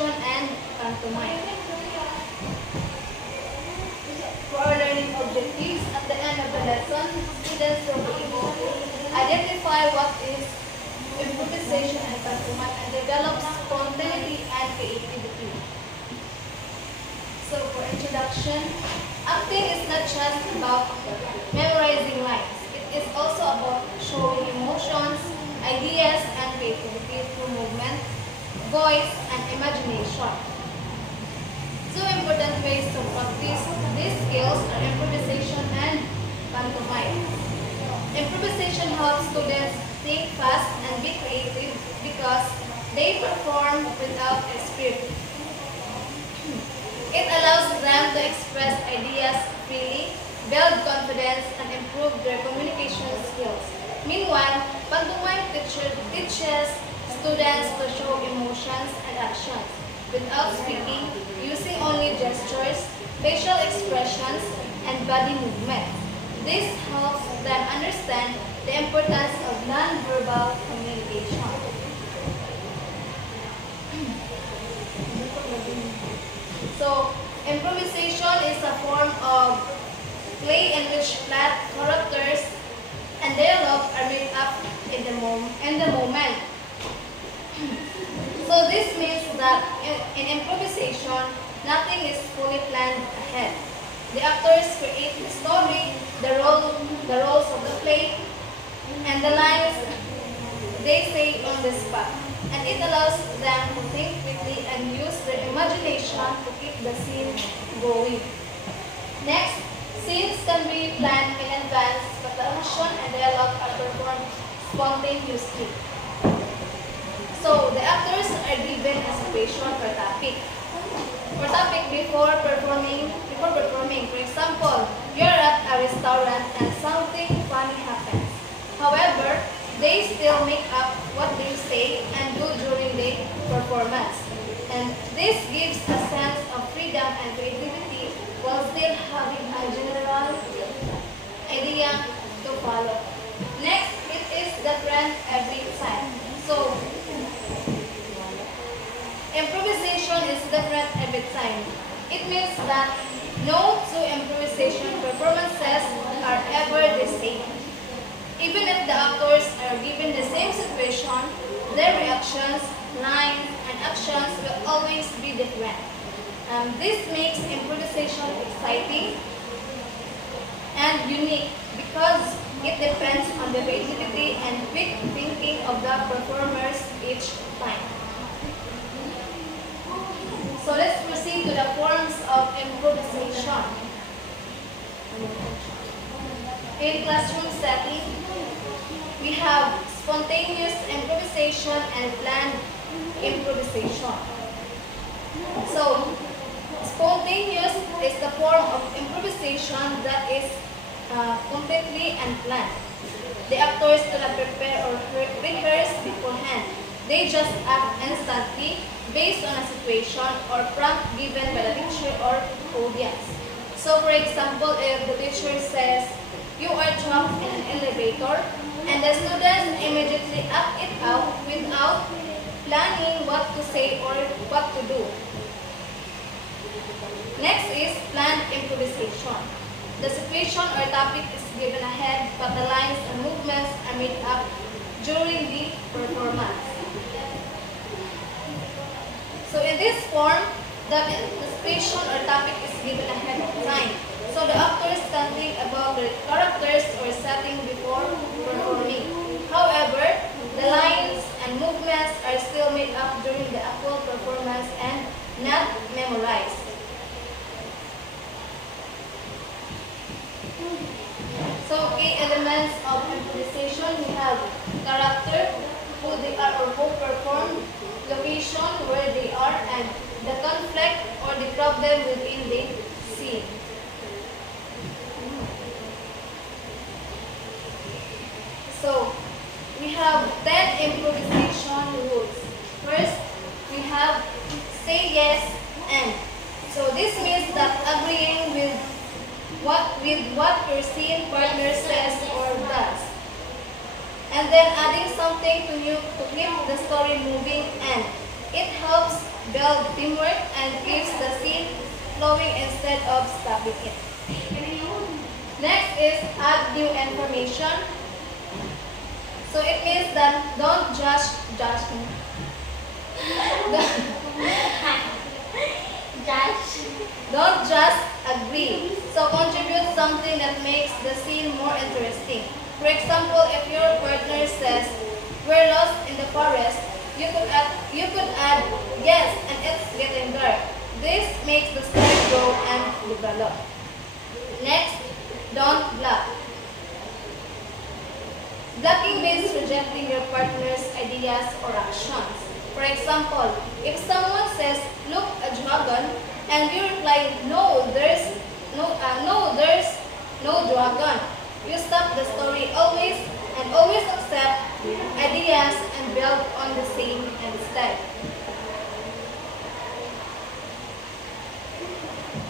improvisation and pantomime. For our learning objectives, at the end of the lesson, students will be able to identify what is improvisation and pantomime and develop spontaneity and creativity. So for introduction, acting is not just about memorizing lines. It is also about showing emotions, ideas, and creativity through movement, voice, and imagination. Two important ways to practice these skills are improvisation and pantomime. Improvisation helps students think fast and be creative because they perform without a script. It allows them to express ideas freely, build confidence, and improve their communication skills. Meanwhile, pantomime teaches students to show emotions and actions without speaking, using only gestures, facial expressions, and body movement. This helps them understand the importance of non-verbal communication. So, improvisation is a form of play in which plot, characters, and dialogue are made up in the moment. So this means that in improvisation, nothing is fully planned ahead. The actors create the story, the roles of the play, and the lines they say on the spot. And it allows them to think quickly and use their imagination to keep the scene going. Next, scenes can be planned in advance, but the action and dialogue are performed spontaneously. So, the actors are given a situation per topic. Before performing, for example, you're at a restaurant and something funny happens. However, they still make up what they say and do during the performance. And this gives a sense of freedom and creativity while still having a general idea to follow. Next, it is different every time. So, improvisation is different every time. It means that no two improvisation performances are ever the same. Even if the actors are given the same situation, their reactions, lines, and actions will always be different. This makes improvisation exciting and unique because it depends on the creativity and quick thinking of the performers each time. So let's proceed to the forms of improvisation. In classroom setting, we have spontaneous improvisation and planned improvisation. So, spontaneous is the form of improvisation that is completely unplanned. The actors do not prepare or rehearse beforehand. They just act instantly based on a situation or prompt given by the teacher or audience. So, for example, if the teacher says, "You are trapped in an elevator," and the students immediately act it out without planning what to say or what to do. Next is planned improvisation. The situation or topic is given ahead, but the lines and movements are made up during the performance. So in this form, the situation or topic is given ahead of time. So the actors can think about their characters or setting before performing. However, the lines and movements are still made up during the actual performance and not memorized. So key elements of improvisation, we have character, who they are or who perform, location, where they are, and the conflict or the problem within the scene. So, we have 10 improvisation rules. First, we have say yes and. So this means that agreeing with what your scene partner says or does. And then adding something to new to keep the story moving, and it helps build teamwork, and keeps the scene flowing instead of stopping it. Next is add new information. So it means that don't just judge me. Don't just agree. So contribute something that makes the scene more interesting. For example, if your partner says, "We're lost in the forest," you could add, "Yes, and it's getting dark." This makes the story grow and develop. Next, don't block. Blocking means rejecting your partner's ideas or actions. For example, if someone says, "Look, a dragon," and you reply, there's no dragon," you stop the story. Always accept ideas and build on the same instead.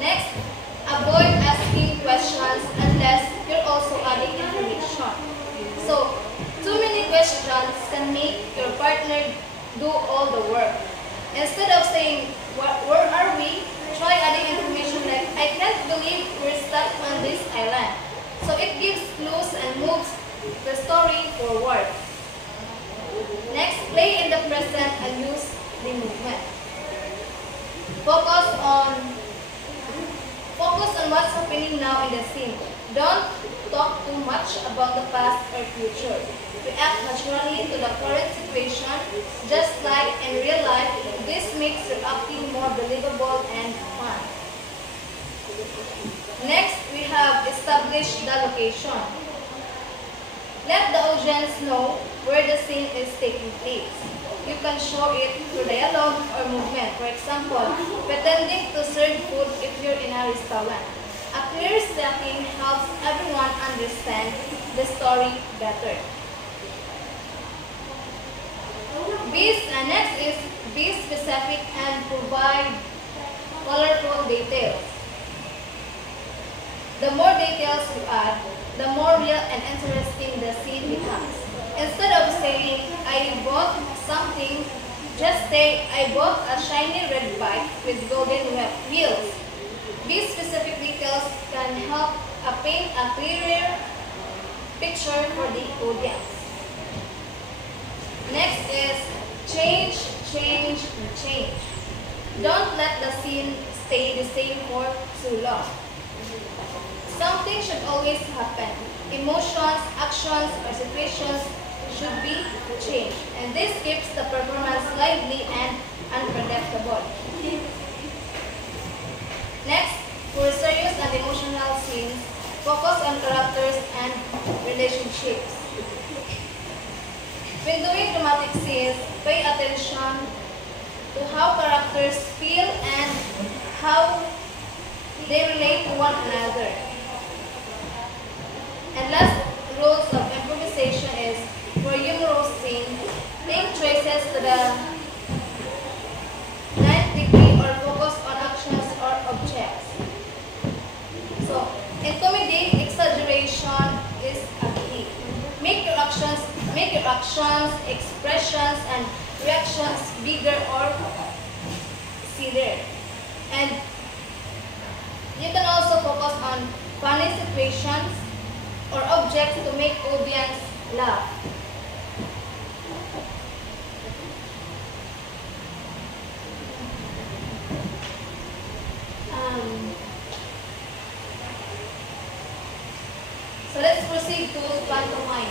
Next, avoid asking questions unless you're also adding information. So, too many questions can make your partner do all the work. Instead of saying, "Where are we?" try adding information like, "I can't believe we're stuck on this island." So it gives clues and moves the story forward. Next, play in the present and use the movement. Focus on what's happening now in the scene. Don't talk too much about the past or future. React naturally to the current situation, just like in real life. This makes your acting more believable and fun. Next, we have established the location. Let the audience know where the scene is taking place. You can show it through dialogue or movement. For example, pretending to serve food if you're in a restaurant. A clear setting helps everyone understand the story better. Next is be specific and provide colorful details. The more details you add, the more real and interesting the scene becomes. Instead of saying, "I bought something," just say, "I bought a shiny red bike with golden wheels." These specific details can help paint a clearer picture for the audience. Next is change, change, and change. Don't let the scene stay the same for too long. Something should always happen. Emotions, actions, or situations should be changed. And this keeps the performance lively and unpredictable. Next, for serious and emotional scenes, focus on characters and relationships. When doing dramatic scenes, pay attention to how characters feel and how they relate to one another. And last rules of improvisation is, for humorous scene, make choices to the 9th degree or focus on actions or objects. So, in comedy, exaggeration is a key. Make your actions, expressions, and reactions bigger or sillier. And you can also focus on funny situations or objects to make audience laugh. So let's proceed to pantomime.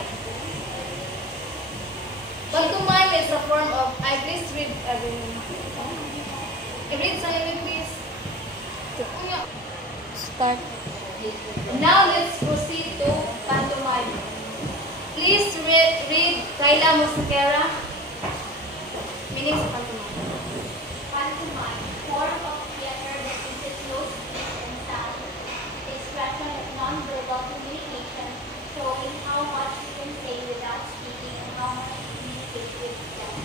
Pantomime is a form of, please read everyone. Read silently, please. Start. Now let's proceed to pantomime. Please read Kayla Mosquera. Meaning sa pantomime. Pantomime, form of theater that uses no speech and sound, expression of non-verbal communication, showing how much you can say without speaking and how much you communicate with sound.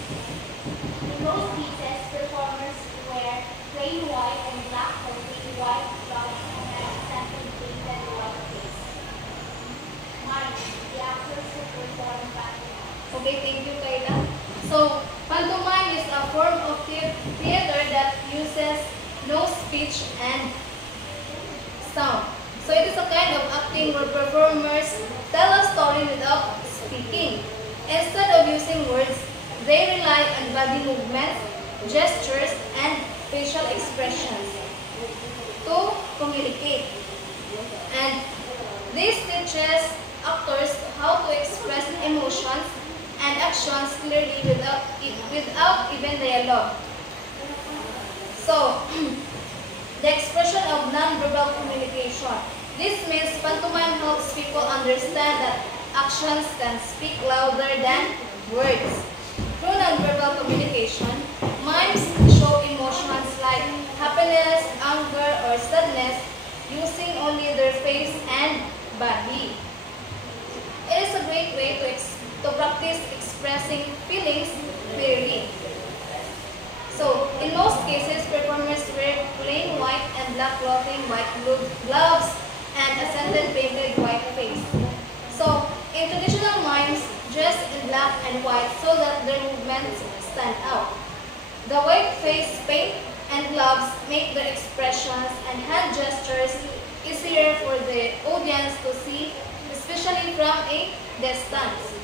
In most pieces, performers wear plain white and black clothing, white gloves, and an accented painted white face. Mime, the actors who perform pantomime. Okay, thank you, Kayla. So, pantomime is a form of theater speech and sound. So it is a kind of acting where performers tell a story without speaking. Instead of using words, they rely on body movements, gestures, and facial expressions to communicate. And this teaches actors how to express emotions and actions clearly without even dialogue. So, the expression of non-verbal communication. This means pantomime helps people understand that actions can speak louder than words. Through non-verbal communication, mimes show emotions like happiness, anger, or sadness using only their face and body. It is a great way to practice expressing feelings clearly. So, in most cases, performers wear plain white and black clothing, white gloves, and a scented painted white face. So, in traditional mimes, dress in black and white so that their movements stand out. The white face paint and gloves make their expressions and hand gestures easier for the audience to see, especially from a distance.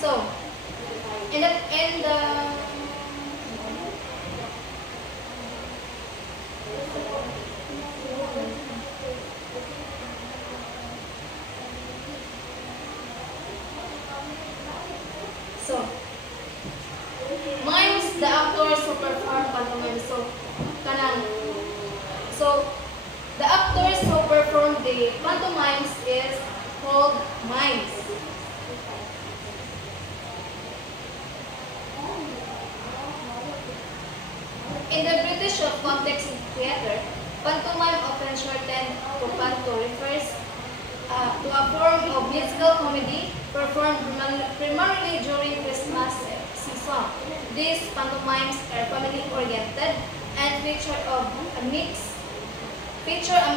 So, in the so mimes, the actors who perform pantomime. So the actors who perform the pantomimes is called mimes. In the British context theater, pantomime, often shortened to panto, refers to a form of musical comedy performed primarily during Christmas season. These pantomimes are family-oriented and feature a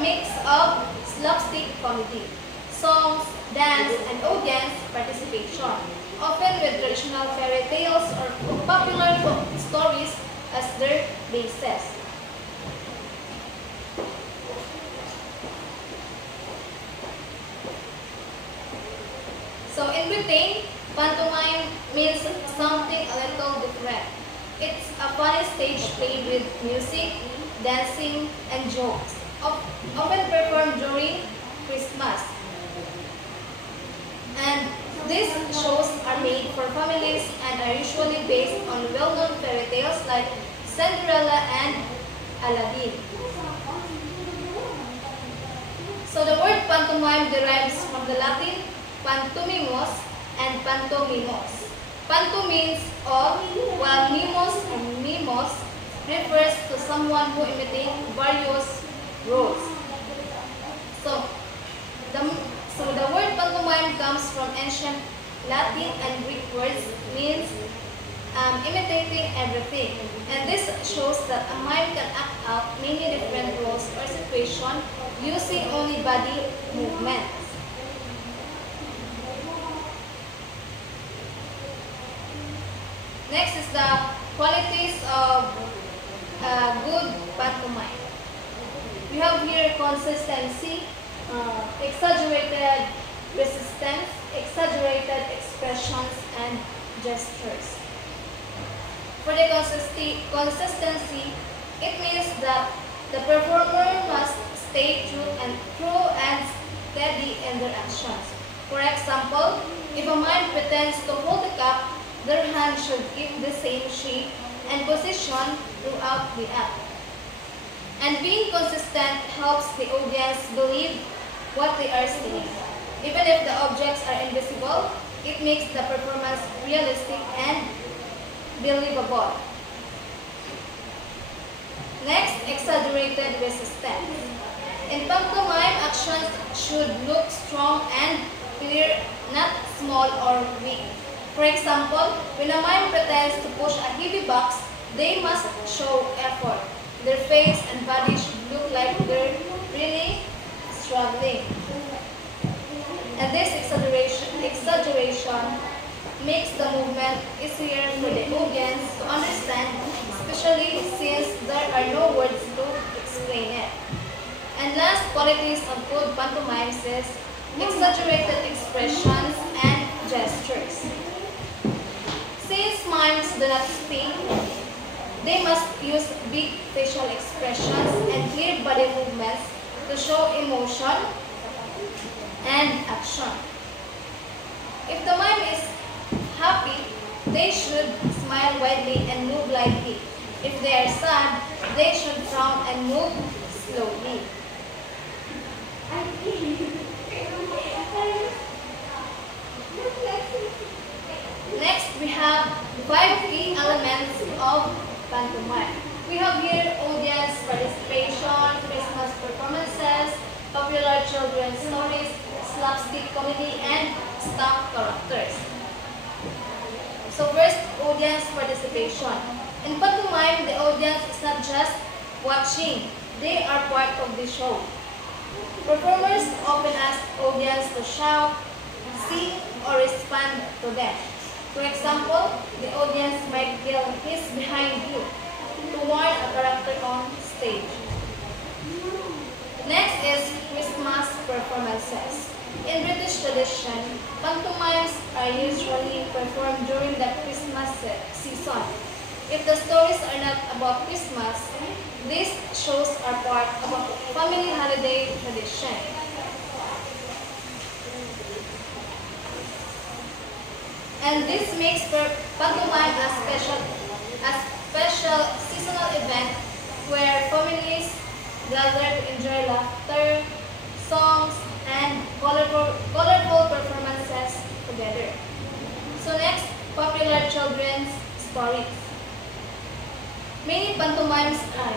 mix of slapstick comedy, songs, dance, and audience participation, often with traditional fairy tales or popular folk stories as their basis. So in Britain, pantomime means something a little different. It's a funny stage play with music, dancing, and jokes, often performed during Christmas. And these shows are made for families and are usually based on well-known fairy tales like Cinderella and Aladdin. So the word pantomime derives from the Latin pantomimos and pantomimos. Panto means all, while mimos and mimos refers to someone who imitates various roles. So the word pantomime comes from ancient Latin and Greek words, means imitating everything. And this shows that a mime can act out many different roles or situations using only body movements. Next is the qualities of good pantomime. We have here consistency, exaggerated resistance, exaggerated expressions, and gestures. For the consistency, it means that the performer must stay true and steady in their actions. For example, if a mime pretends to hold a cup, their hand should keep the same shape and position throughout the act. And being consistent helps the audience believe what they are seeing. Even if the objects are invisible, it makes the performance realistic and believable. Next, exaggerated resistance. In pantomime, actions should look strong and clear, not small or weak. For example, when a mime pretends to push a heavy box, they must show effort. Their face and body should look like they're really struggling. And this exaggeration makes the movement easier for the audience to understand, especially since there are no words to explain it. And last qualities of good pantomimes is exaggerated expressions and gestures. Since mimes do not speak, they must use big facial expressions and clear body movements to show emotion and action. If the mime is happy, they should smile widely and move lightly. If they are sad, they should frown and move slowly. Next, we have 5 key elements of pantomime. We have here audience participation, Christmas performances, popular children's stories, slapstick comedy, and stunt characters. So first, audience participation. In pantomime, the audience is not just watching, they are part of the show. Performers often ask audience to shout, sing, or respond to them. For example, the audience might yell, "He's behind you," to warn a character on stage. Next is Christmas performances. In British tradition, pantomimes are usually performed during the Christmas season. If the stories are not about Christmas, these shows are part of a family holiday tradition. And this makes pantomime a special seasonal event where families gather to enjoy laughter, songs, and colorful performances together. So next, popular children's stories. Many pantomimes are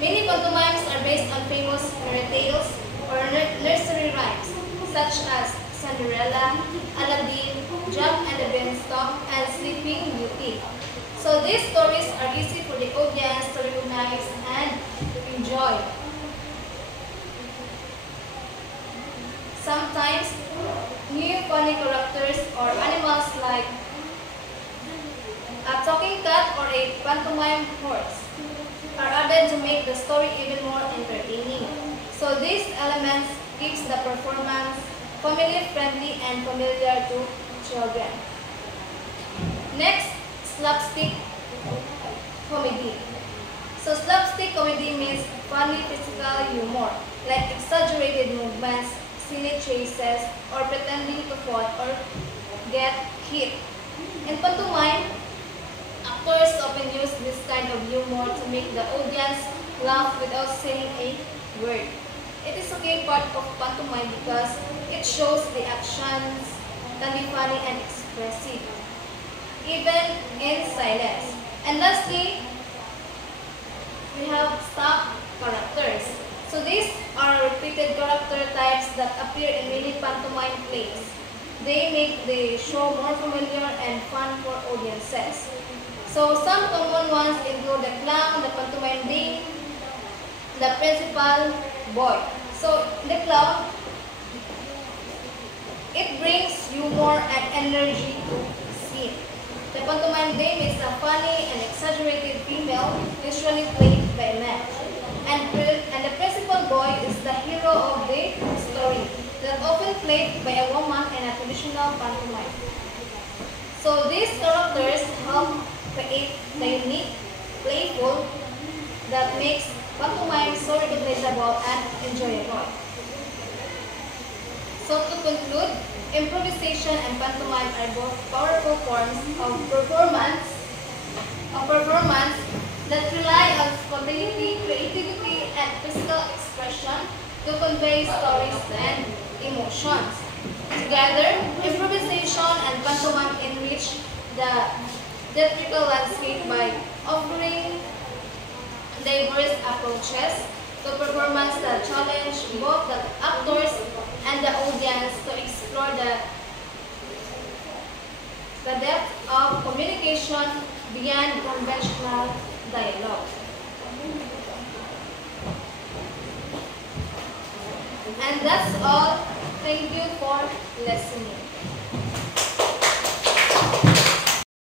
based on famous fairy tales or nursery rhymes, such as Cinderella, Aladdin, Jack and the Beanstalk, and Sleeping Beauty. So these stories are easy for the audience to recognize and enjoy. Sometimes, new funny characters or animals like a talking cat or a pantomime horse are added to make the story even more entertaining. So these elements keeps the performance family-friendly and familiar to children. Next, slapstick comedy. So slapstick comedy means funny physical humor, like exaggerated movements, silly chases, or pretending to fall or get hit. In pantomime, actors often use this kind of humor to make the audience laugh without saying a word. It is a key part of pantomime because it shows the actions can be funny and expressive, even in silence. And lastly, we have stunt characters. So these are repeated character types that appear in many pantomime plays. They make the show more familiar and fun for audiences. So some common ones include the clown, the pantomime dame, the principal boy. So the clown, it brings humor and energy to the scene. The pantomime dame is a funny and exaggerated female, usually played by men. And the principal boy is the hero of the story, that often played by a woman in a traditional pantomime. So these characters help create the unique, playful, that makes pantomime so recognizable and enjoyable. So to conclude, improvisation and pantomime are both powerful forms of performance that rely on spontaneity, creativity, and physical expression to convey stories and emotions. Together, improvisation and pantomime enrich the theatrical landscape by offering diverse approaches to performance that challenge both the actors and the audience to explore the depth of communication beyond conventional dialogue. And that's all. Thank you for listening.